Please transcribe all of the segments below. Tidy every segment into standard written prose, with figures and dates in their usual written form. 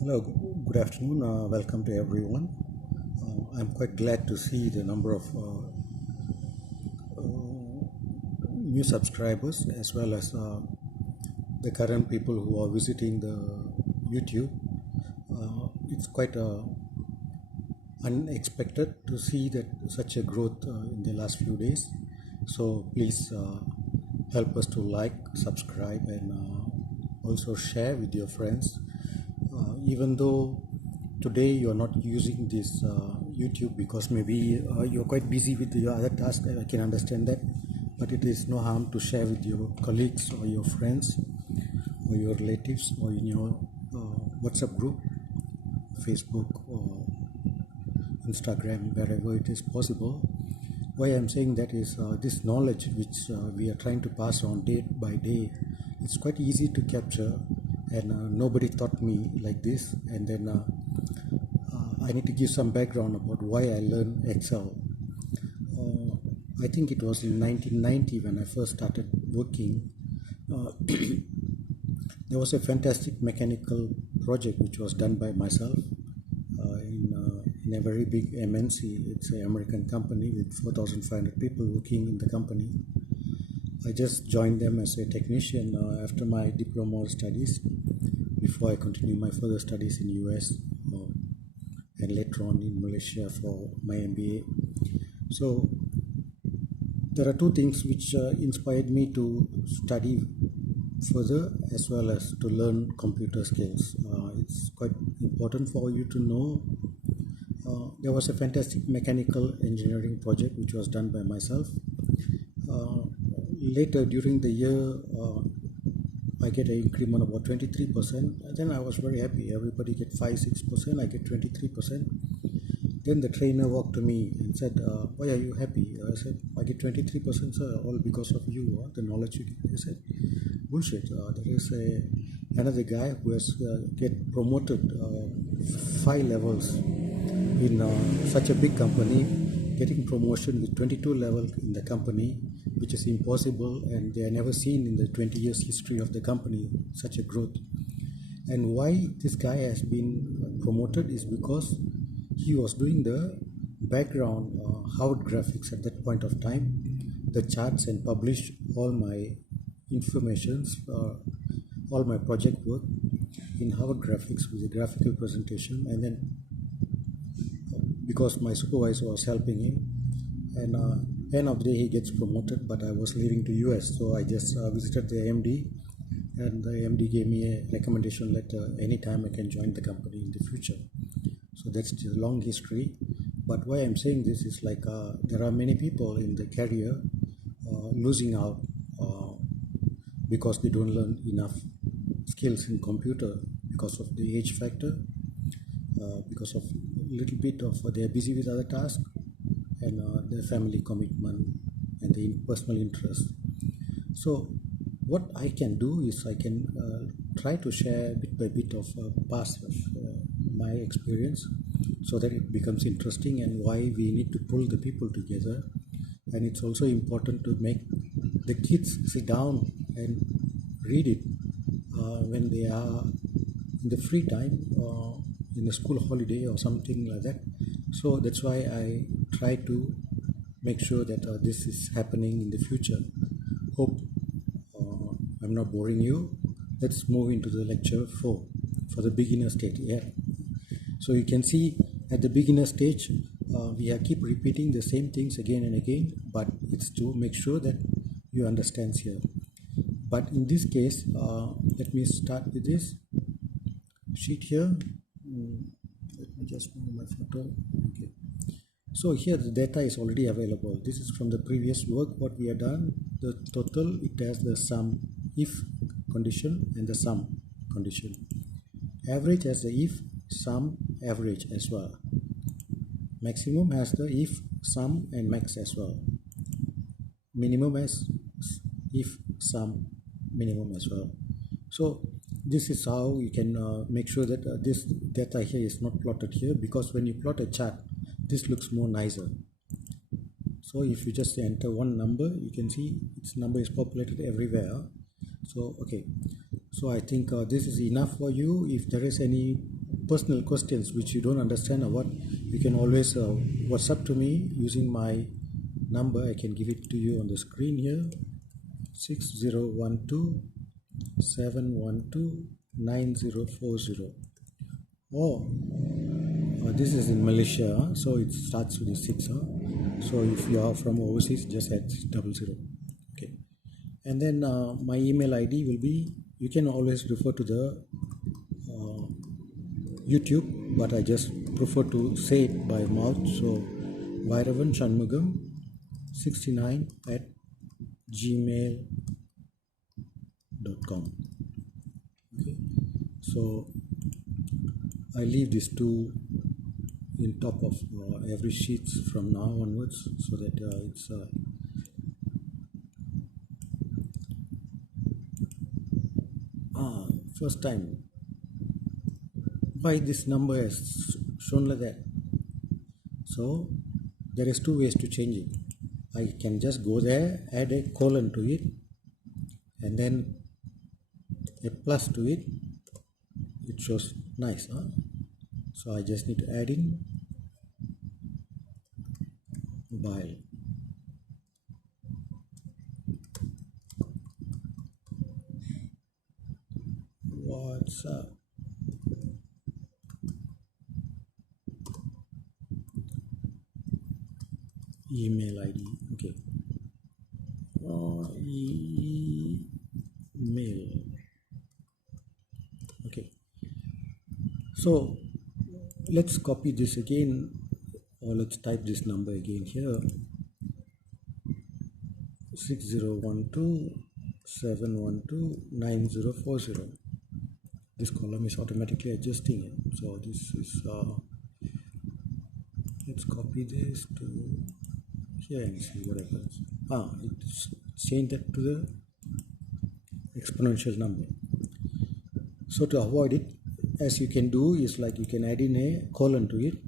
Hello, good afternoon. Welcome to everyone. I'm quite glad to see the number of new subscribers as well as the current people who are visiting the YouTube. It's quite unexpected to see that such a growth in the last few days. So please help us to like, subscribe, and also share with your friends. Even though today you're not using this YouTube because maybe you're quite busy with your other tasks, I can understand that, but it is no harm to share with your colleagues or your friends or your relatives or in your WhatsApp group, Facebook or Instagram, wherever it is possible. Why I'm saying that is this knowledge which we are trying to pass on day by day, it's quite easy to capture, and nobody taught me like this. And then I need to give some background about why I learned Excel. I think it was in 1990 when I first started working. There was a fantastic mechanical project which was done by myself in a very big MNC. It's an American company with 4,500 people working in the company. I just joined them as a technician after my diploma studies before I continued my further studies in US and later on in Malaysia for my MBA. So there are two things which inspired me to study further as well as to learn computer skills. It's quite important for you to know. There was a fantastic mechanical engineering project which was done by myself. Later during the year, I get an increment of about 23%. Then I was very happy. Everybody get 5-6%. I get 23%. Then the trainer walked to me and said, "Why are you happy?" I said, "I get 23%, sir, all because of you, the knowledge you give." He said, "Bullshit. There is another guy who has get promoted 5 levels in such a big company, getting promotion with 22 levels in the company, which is impossible, and they are never seen in the 20 years history of the company such a growth. And why this guy has been promoted is because he was doing the background Howard graphics at that point of time, the charts, and published all my informations, all my project work in Howard graphics with a graphical presentation. And then because my supervisor was helping him, and end of the day he gets promoted, but I was leaving to US, so I just visited the MD, and the MD gave me a recommendation letter anytime I can join the company in the future. So that's the long history. But why I'm saying this is like there are many people in the career losing out because they don't learn enough skills in computer because of the age factor, because of a little bit of they're busy with other tasks, and their family commitment and the personal interest. So what I can do is I can try to share bit by bit of past my experience so that it becomes interesting, and why we need to pull the people together. And it's also important to make the kids sit down and read it when they are in the free time in a school holiday or something like that. So that's why I try to make sure that this is happening in the future. Hope I'm not boring you. Let's move into the lecture 4 for the beginner stage. Yeah. So you can see at the beginner stage, we keep repeating the same things again and again, but it's to make sure that you understand here. But in this case, let me start with this sheet here. Let me just move my photo. Okay. So here the data is already available. This is from the previous work what we have done. The total, it has the sum if condition and the sum condition. Average has the if, sum, average as well. Maximum has the if, sum, and max as well. Minimum has if, sum, minimum as well. So this is how you can make sure that this data here is not plotted here, because when you plot a chart, this looks more nicer. So if you just enter one number, you can see its number is populated everywhere. So okay, so I think this is enough for you. If there is any personal questions which you don't understand or what, you can always WhatsApp to me using my number. I can give it to you on the screen here: 6012-712-9040. Or this is in Malaysia, so it starts with the 6. So if you are from overseas, just add 00. Okay. And then my email ID will be, you can always refer to the YouTube, but I just prefer to say it by mouth. So Vairavan Shanmugam 69 at gmail.com. Okay. So I leave these two in top of every sheet from now onwards, so that it's first time why this number is shown like that. So there is two ways to change it. I can just go there, add a colon to it, and then a plus to it. It shows nice, huh? So I just need to add in mobile. What's up? Email ID. Okay. Email. Okay. So let's copy this again, or let's type this number again here: 6012-712-9040. This column is automatically adjusting it. So this is let's copy this to here and see what happens. It's changed that to the exponential number. So to avoid it, as you can do is like you can add in a colon to it,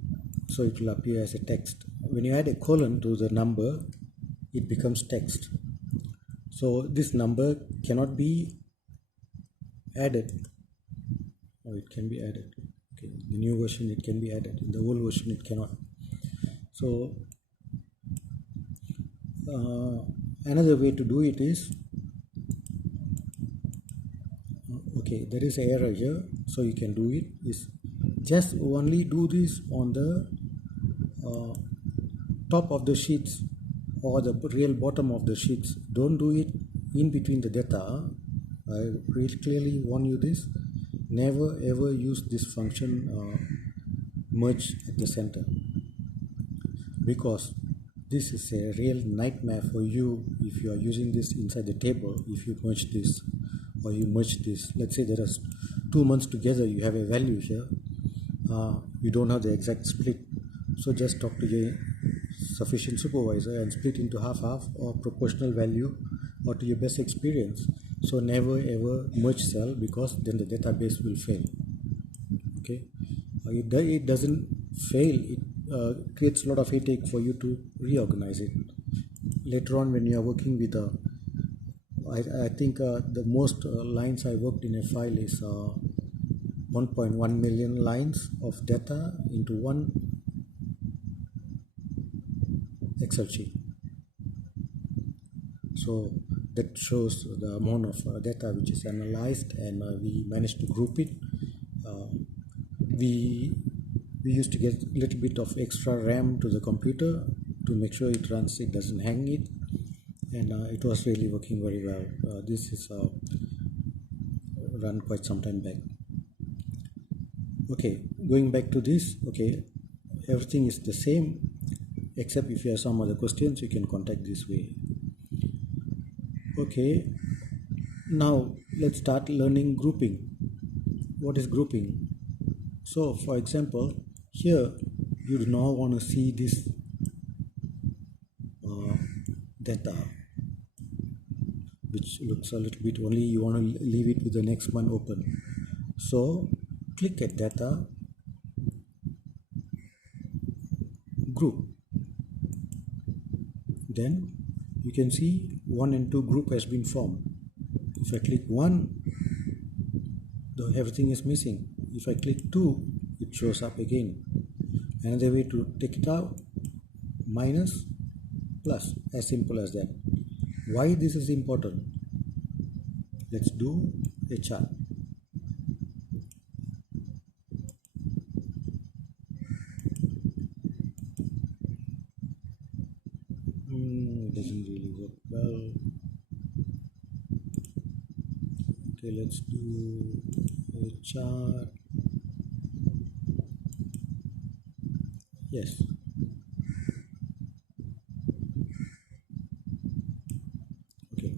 so it will appear as a text. When you add a colon to the number, it becomes text. So this number cannot be added, or it can be added. Okay, the new version it can be added, in the old version it cannot. So another way to do it is, okay, there is an error here, so you can do it is just only do this on the top of the sheets or the real bottom of the sheets. Don't do it in between the data. I really clearly warn you this. Never ever use this function merge at the center, because this is a real nightmare for you if you are using this inside the table. If you merge this or you merge this, let's say there are 2 months together, you have a value here, you don't have the exact split, so just talk to your sufficient supervisor and split into half or proportional value or to your best experience. So never ever merge cell, because then the database will fail. Okay, it doesn't fail, it creates a lot of headache for you to reorganize it later on when you are working with I think the most lines I worked in a file is 1.1 million lines of data into one Excel sheet. So that shows the amount of data which is analyzed, and we managed to group it. We used to get a little bit of extra RAM to the computer to make sure it runs, it doesn't hang it, and it was really working very well. This is run quite some time back. Okay, going back to this, okay, everything is the same, except if you have some other questions, you can contact this way. Okay, now let's start learning grouping. What is grouping? So for example, here you do not want to see this data which looks a little bit, only you want to leave it with the next one open. So click at data, group, then you can see 1 and 2 group has been formed. If I click 1, everything is missing. If I click 2, shows up again. Another way to take it out, minus, plus, as simple as that. Why this is important? Let's do a chart. Doesn't really work well. Okay, let's do a chart. Yes. Okay.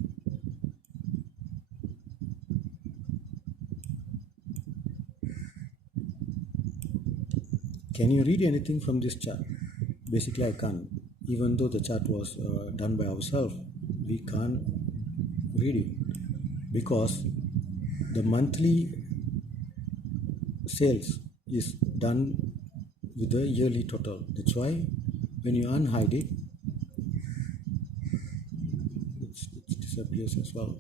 Can you read anything from this chart? Basically, I can't. Even though the chart was done by ourselves, we can't read it because the monthly sales is done with the yearly total. That's why when you unhide it, it disappears as well.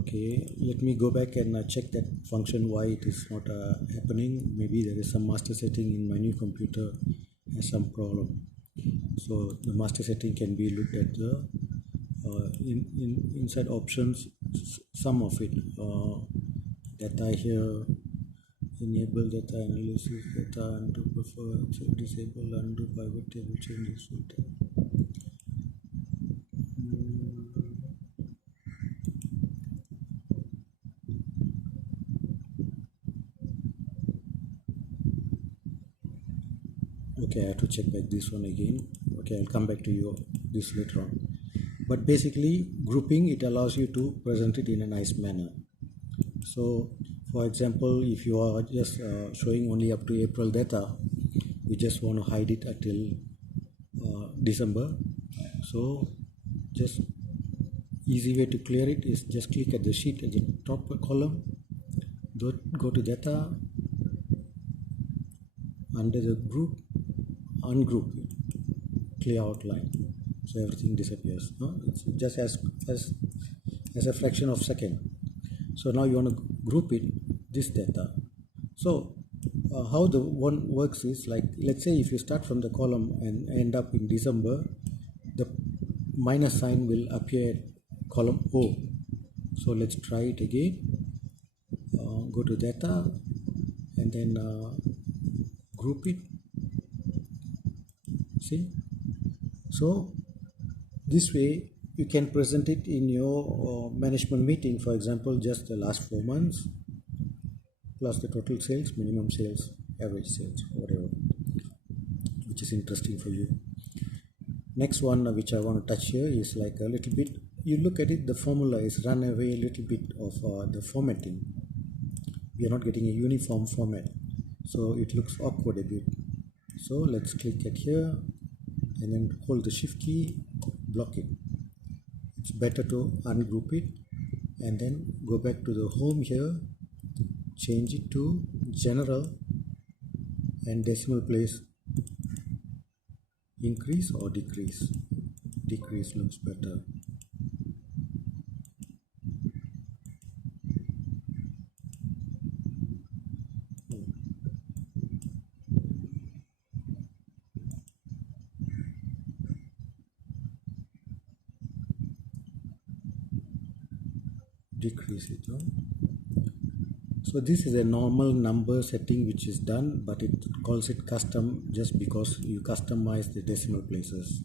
Okay, let me go back and check that function why it is not happening. Maybe there is some master setting in my new computer has some problem. So the master setting can be looked at the inside options, some of it. Data here, enable data analysis, data undo buffer, disable undo pivot table changes. Okay, I have to check back this one again. Okay, I'll come back to you this later on. But basically, grouping, it allows you to present it in a nice manner. So, for example, if you are just showing only up to April data, you just want to hide it until December. So, just easy way to clear it is just click at the sheet at the top column, go to data, under the group, ungroup it, clear outline, so everything disappears. It's just as a fraction of a second. So now you want to group it, this data. So how the one works is, like, let's say if you start from the column and end up in December, the minus sign will appear at column O. So let's try it again. Go to data and then group it. See, so this way you can present it in your management meeting. For example, just the last 4 months plus the total sales, minimum sales, average sales, whatever, which is interesting for you. Next one which I want to touch here is like a little bit, you look at it, the formula is run away a little bit of the formatting. We are not getting a uniform format, so it looks awkward a bit. So let's click at here and then hold the shift key, block it. It's better to ungroup it and then go back to the home here, change it to general and decimal place, increase or decrease. Decrease looks better. Decrease it, no? So this is a normal number setting which is done, but it calls it custom just because you customize the decimal places.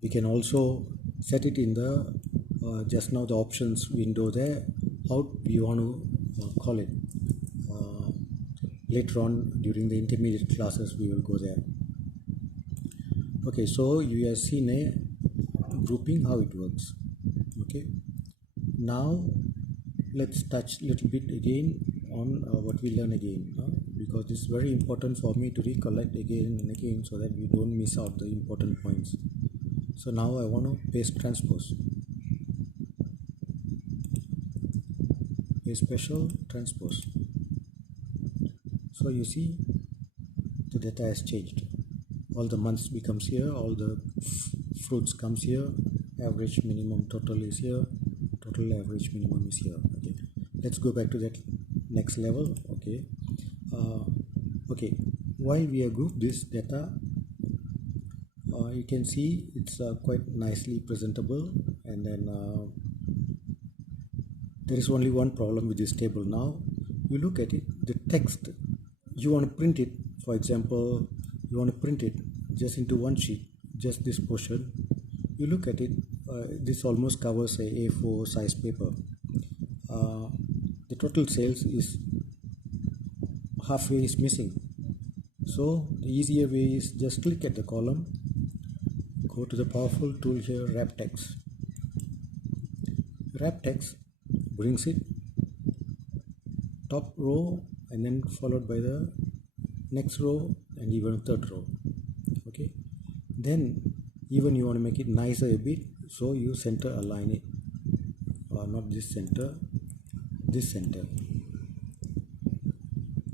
We can also set it in the just now the options window there, how you want to call it. Later on during the intermediate classes we will go there. Okay, so you have seen a grouping, how it works. Okay, now let's touch a little bit again on what we learn again, because it's very important for me to recollect again and again so that we don't miss out the important points. So now I want to paste transpose, paste special transpose. So you see the data has changed. All the months becomes here, all the fruits comes here, average minimum total is here, total average minimum is here. Okay, let's go back to that next level. Okay, okay, while we have grouped this data, you can see it's quite nicely presentable, and then there is only one problem with this table. Now you look at it, the text, you want to print it, for example, you want to print it just into one sheet, just this portion. You look at it, this almost covers a A4 size paper. The total sales is halfway is missing. So the easier way is just click at the column, go to the powerful tool here, wrap text. Wrap text brings it top row and then followed by the next row and even third row. Okay, then even you want to make it nicer a bit, so you center align it, not this center, this center.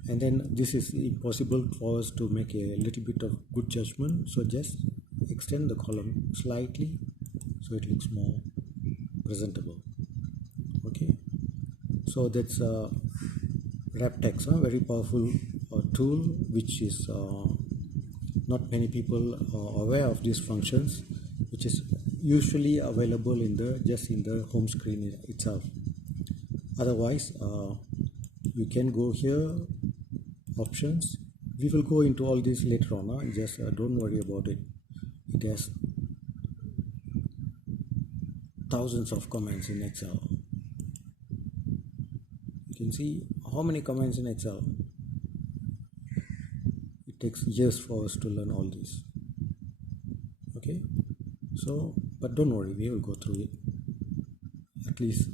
And then this is impossible for us to make a little bit of good judgment, so just extend the column slightly so it looks more presentable. Okay, so that's wrap text, very powerful tool, which is not many people are aware of these functions, which is usually available in the just in the home screen itself. Otherwise, you can go here, options. We will go into all this later on. Just don't worry about it. It has thousands of comments in Excel. You can see how many comments in Excel. It takes years for us to learn all this. Okay, so but don't worry, we will go through it, at least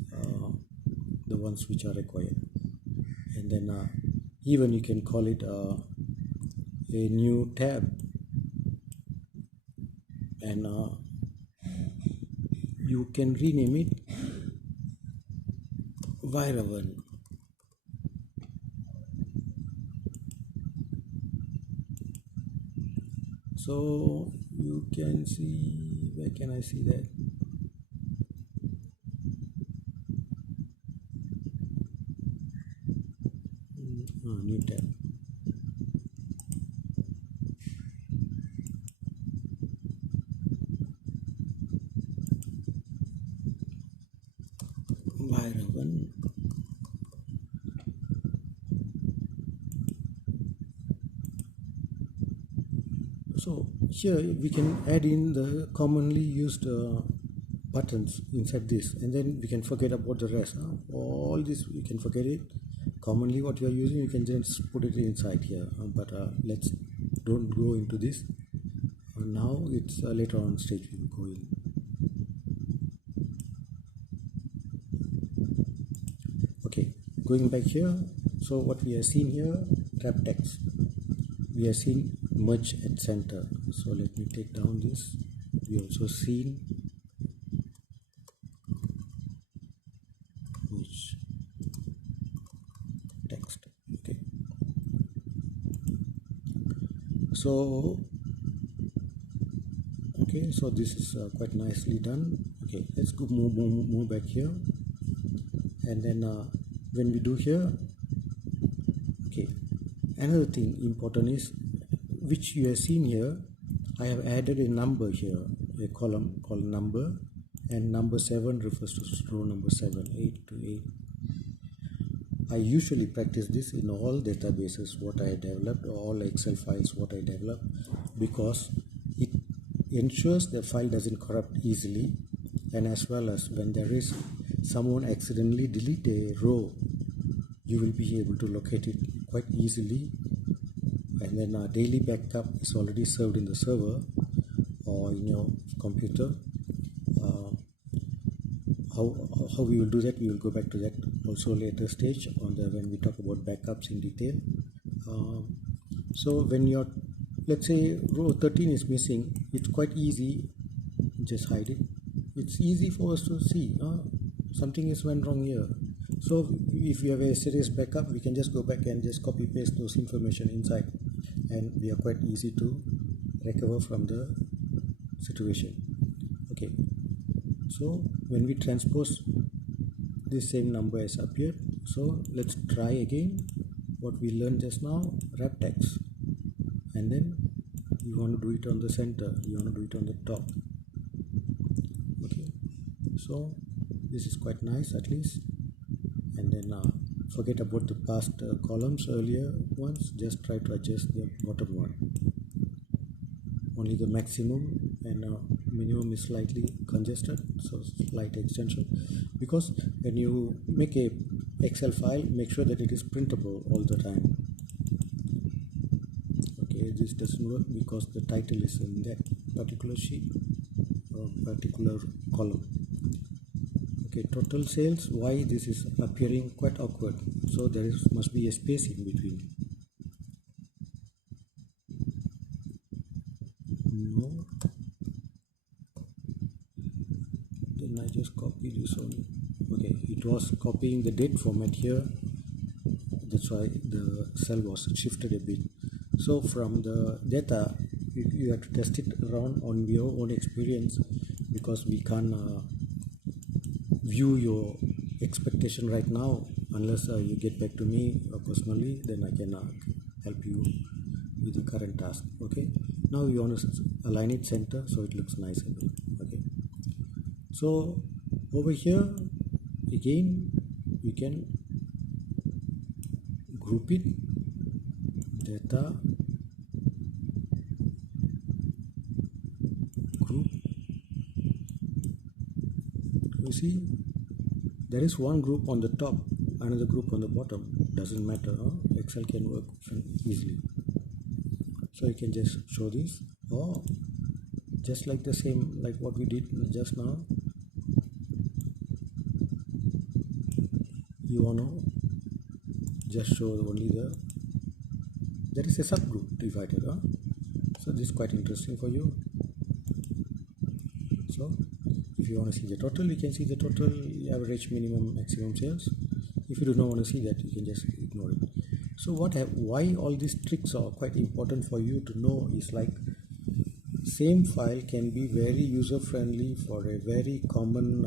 the ones which are required. And then even you can call it a new tab, and you can rename it Vairavan. So you can see, where can I see that? New tab. Vairavan. So here we can add in the commonly used buttons inside this, and then we can forget about the rest. All this we can forget it. Commonly what you are using, you can just put it inside here, but let's don't go into this now. It's later on stage we will go in. Okay, going back here, so what we have seen here, wrap text, we have seen merge at center. So let me take down this. We also seen merge text. Okay, so so this is quite nicely done. Okay, let's go move back here, and then when we do here, okay, another thing important is, which you have seen here, I have added a number here, a column called number, and number 7 refers to row number 7, 8 to 8. I usually practice this in all databases what I developed, or all Excel files what I develop, because it ensures the file doesn't corrupt easily, and as well as when there is someone accidentally delete a row, you will be able to locate it quite easily. And then our daily backup is already served in the server or in your computer. How we will do that, we will go back to that also later stage on the when we talk about backups in detail. So when you're, let's say row 13 is missing, it's quite easy, just hide it. It's easy for us to see something is went wrong here. So if we have a serious backup, we can just go back and just copy paste those information inside, and we are quite easy to recover from the situation. Okay, so when we transpose this same number as appeared, So let's try again what we learned just now, wrap text, and then you want to do it on the center, you want to do it on the top. Okay, so this is quite nice at least. And then forget about the past columns, earlier ones, just try to adjust the bottom one. Only the maximum and minimum is slightly congested, so slight extension, because when you make a Excel file, make sure that it is printable all the time. Okay, this doesn't work because the title is in that particular sheet or particular column. Okay, total sales, why this is appearing quite awkward, so there must be a space in between. No, then I just copy this one. Okay, it was copying the date format here, that's why the cell was shifted a bit. So from the data, you have to test it around on your own experience, because we can't view your expectation right now unless you get back to me personally, then I can help you with the current task. Okay, now you want to align it center so it looks nice again. Okay, so over here again we can group it, data, group. You see, there is one group on the top, another group on the bottom, doesn't matter, huh? Excel can work easily. So you can just show this, or just like the same like what we did just now, you want to just show only there is a subgroup divided, huh? So this is quite interesting for you. So if you want to see the total, you can see the total, average, minimum, maximum sales. If you do not want to see that, you can just ignore it. So why all these tricks are quite important for you to know is, like, same file can be very user friendly for a very common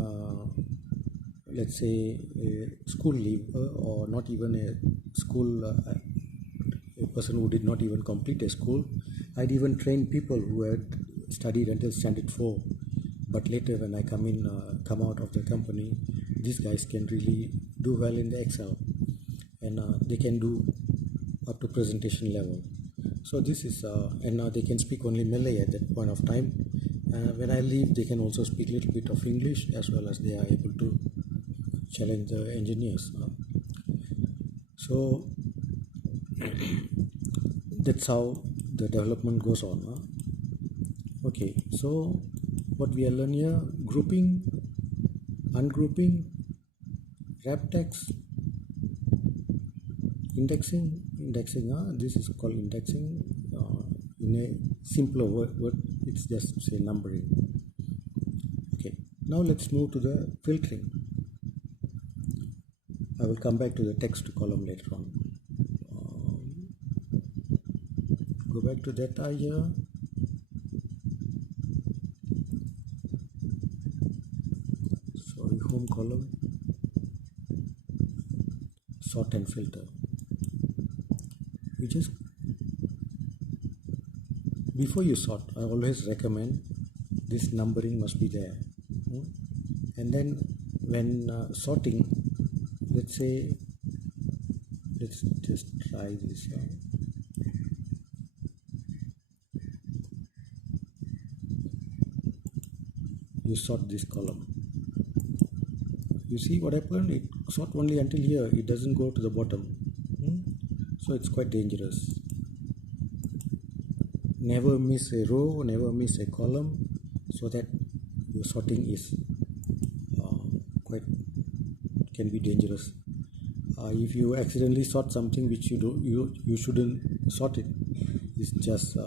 let's say a school leaver, or not even a school a person who did not even complete a school. I'd even trained people who had studied until standard 4, but later when I come out of the company, these guys can really do well in the Excel, and they can do up to presentation level. So this is and now they can speak only Malay at that point of time. When I leave, they can also speak a little bit of English, as well as they are able to challenge the engineers. So that's how the development goes on. Okay, so what we are learning here: grouping, ungrouping, wrap text, indexing. This is called indexing. In a simpler word, it's just say numbering. Okay, now let's move to the filtering. I will come back to the text column later on. Go back to data here. Sorry, home column. Sort and filter. We just, before you sort, I always recommend this numbering must be there. And then when sorting, let's say, let's just try this here. You sort this column. You see what happened? It sort only until here. It doesn't go to the bottom. So it's quite dangerous. Never miss a row, never miss a column, so that your sorting is can be dangerous. If you accidentally sort something which you shouldn't sort it, it's just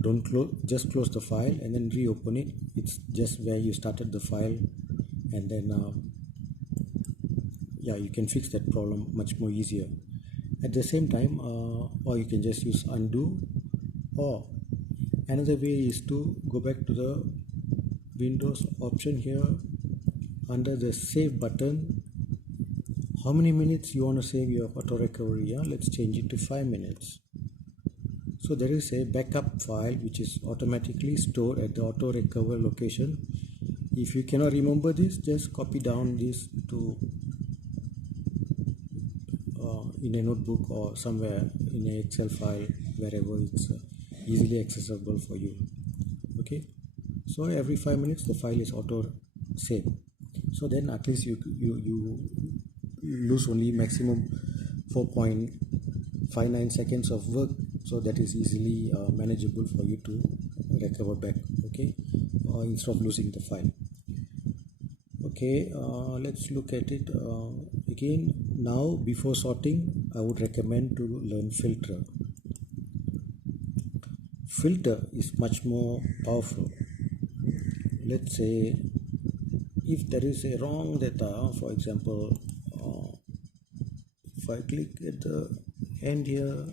don't just close the file and then reopen it. It's just where you started the file, and then yeah, you can fix that problem much more easier. At the same time, or you can just use undo, or another way is to go back to the Windows option here. Under the save button, how many minutes you want to save your auto recovery. Yeah, let's change it to 5 minutes. So there is a backup file which is automatically stored at the auto recover location. If you cannot remember this, just copy down this to in a notebook or somewhere in an Excel file, wherever it's easily accessible for you. Okay, so every 5 minutes the file is auto saved. So then at least you lose only maximum 4.59 seconds of work, so that is easily manageable for you to recover back. Okay, instead of losing the file. Okay, let's look at it again. Now before sorting, I would recommend to learn filter. Filter is much more powerful. Let's say if there is a wrong data, for example, if I click at the end here,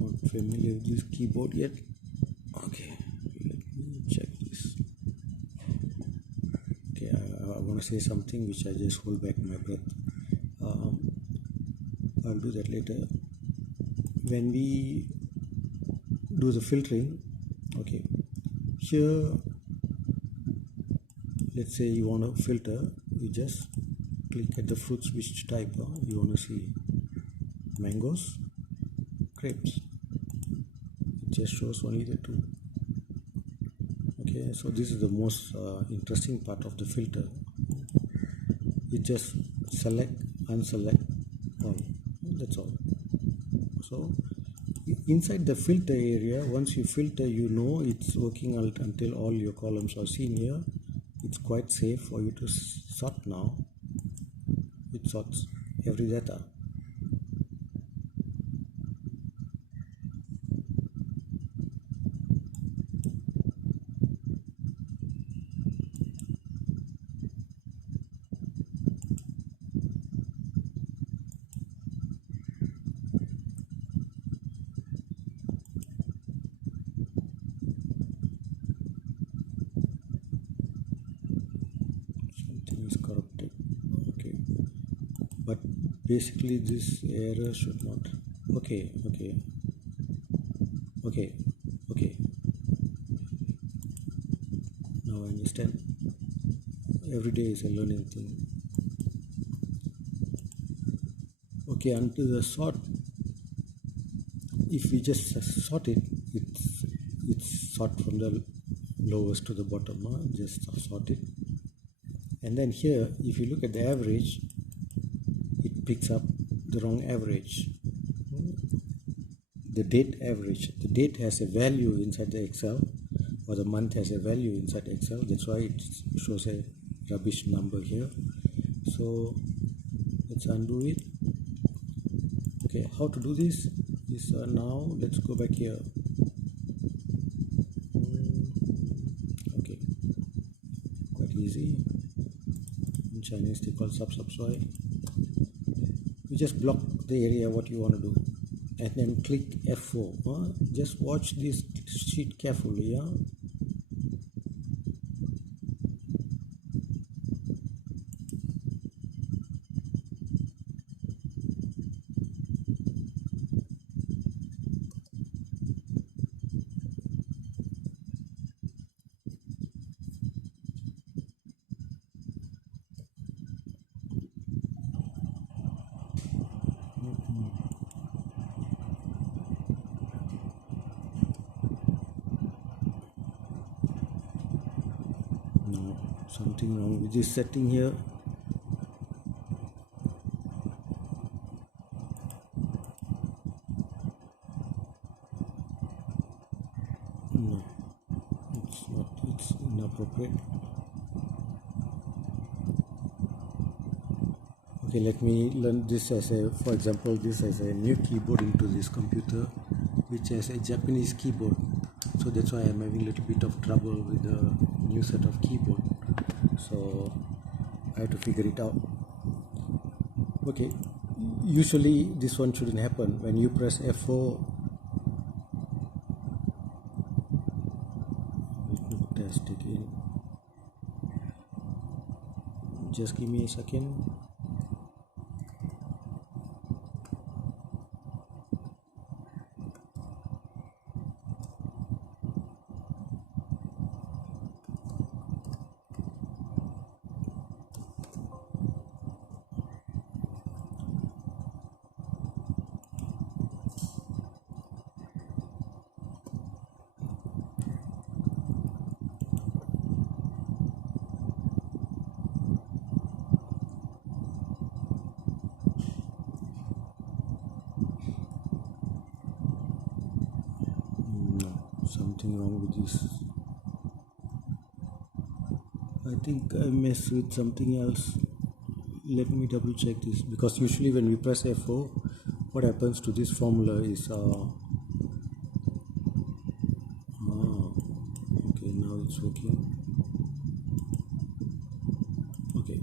not familiar with this keyboard yet. Okay, let me check this. Okay, I want to say something which I just hold back my breath. I'll do that later. When we do the filtering, okay, here let's say you want to filter, you just click at the fruits which type you want to see. Mangoes, grapes. It just shows only the two. Okay, so this is the most interesting part of the filter. You just select, unselect all. That's all. So inside the filter area, once you filter, you know it's working out until all your columns are seen here. It's quite safe for you to sort now. It sorts every data. Something is corrupted. Okay, but basically this error should not. Okay. Now I understand. Every day is a learning thing. Okay, until the sort, if we just sort it, it's sort from the lowest to the bottom. Just sort it, and then here if you look at the average, it picks up the wrong average. The date average, the date has a value inside the Excel, or the month has a value inside Excel. That's why it shows a rubbish number here. So let's undo it. Okay, how to do this is now let's go back here. Okay, quite easy. In Chinese they call sub swai. You just block the area what you want to do, and then click F4. Just watch this sheet carefully. No, something wrong with this setting here. No, it's not, it's inappropriate. Okay, let me learn this as a, for example, this as a new keyboard into this computer, which has a Japanese keyboard. So that's why I'm having a little bit of trouble with the new set of keyboard. So I have to figure it out. Okay, usually this one shouldn't happen. When you press F4, let me test it in. Just give me a second. No, something wrong with this. I think I messed with something else. Let me double check this, because usually when we press F4, what happens to this formula is okay, now it's working. Okay,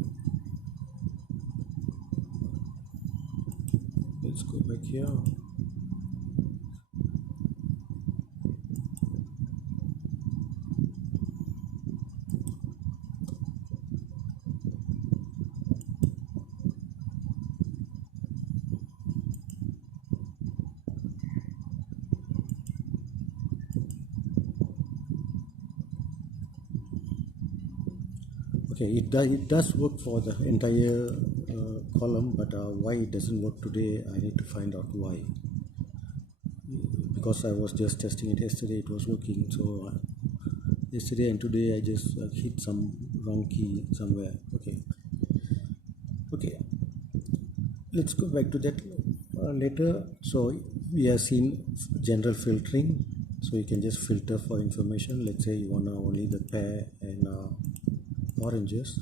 let's go back here. Okay, it does work for the entire column, but why it doesn't work today, I need to find out why. Because I was just testing it yesterday, it was working. So yesterday and today I just hit some wrong key somewhere. Okay, let's go back to that later. So we have seen general filtering, so you can just filter for information. Let's say you want only the pear and oranges.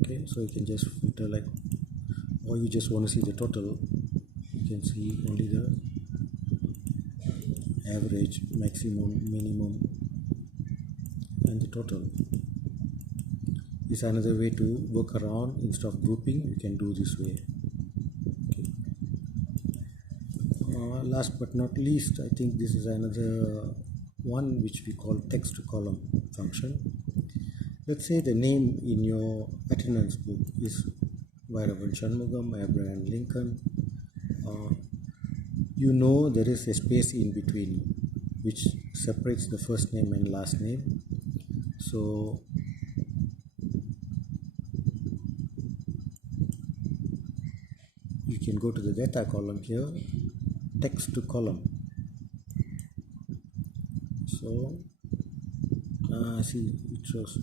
Okay, so you can just filter like, or you just want to see the total, you can see only the average, maximum, minimum, and the total. Is another way to work around. Instead of grouping, you can do this way. Okay. Last but not least, I think this is another one which we call text to column function. Let's say the name in your attendance book is Vairavan Shanmugam, Abraham Lincoln. You know there is a space in between which separates the first name and last name. So you can go to the data column here, text to column. So see, it shows.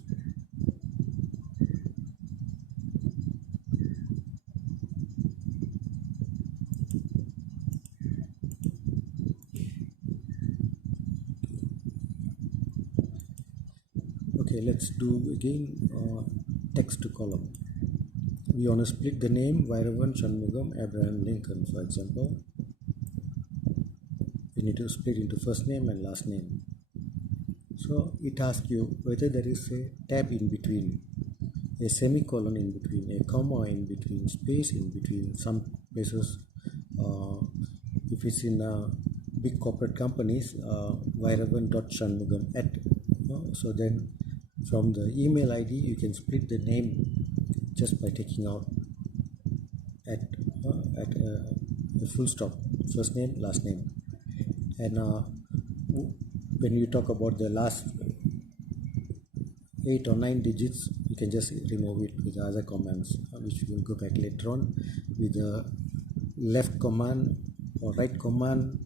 Okay, let's do again text to column. We want to split the name Vairavan Shanmugam Abraham Lincoln, for example. We need to split into first name and last name. So it asks you whether there is a tab in between, a semicolon in between, a comma in between, space in between. Some places, if it's in big corporate companies, Vairavan.Shanmugam at. So then from the email ID, you can split the name just by taking out at a full stop, first name, last name. And when you talk about the last 8 or 9 digits, you can just remove it with the other commands, which we will go back later on, with the left command or right command,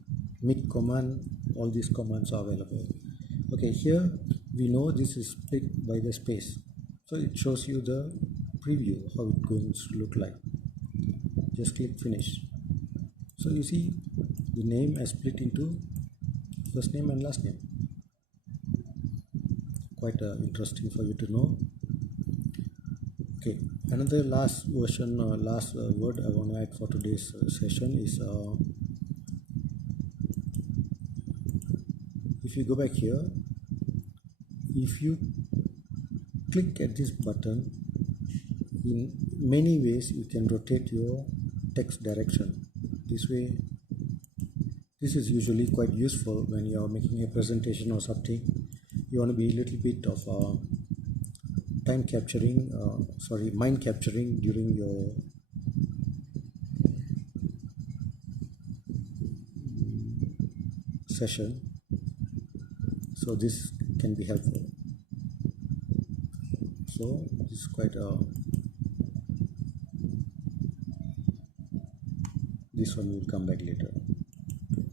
mid command. All these commands are available. Okay, here we know this is split by the space, so it shows you the preview how it's going to look like. Just click finish. So you see the name has split into first name and last name. Quite interesting for you to know. Okay, another last version, last word I want to add for today's session is if you go back here, if you click at this button, in many ways you can rotate your text direction. This way, this is usually quite useful when you are making a presentation or something. You want to be a little bit of mind capturing during your session. So this can be helpful. So this is quite this one will come back later.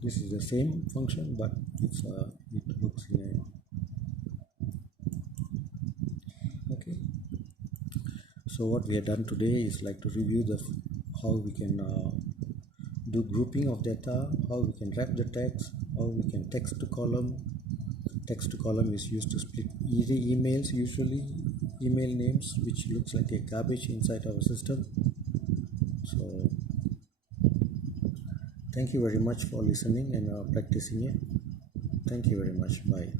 This is the same function, but it looks in a okay. So what we have done today is like to review how we can do grouping of data, how we can wrap the text, how we can text to column. Text to column is used to split either emails, usually email names, which looks like a garbage inside our system. So thank you very much for listening and practicing it. Thank you very much. Bye.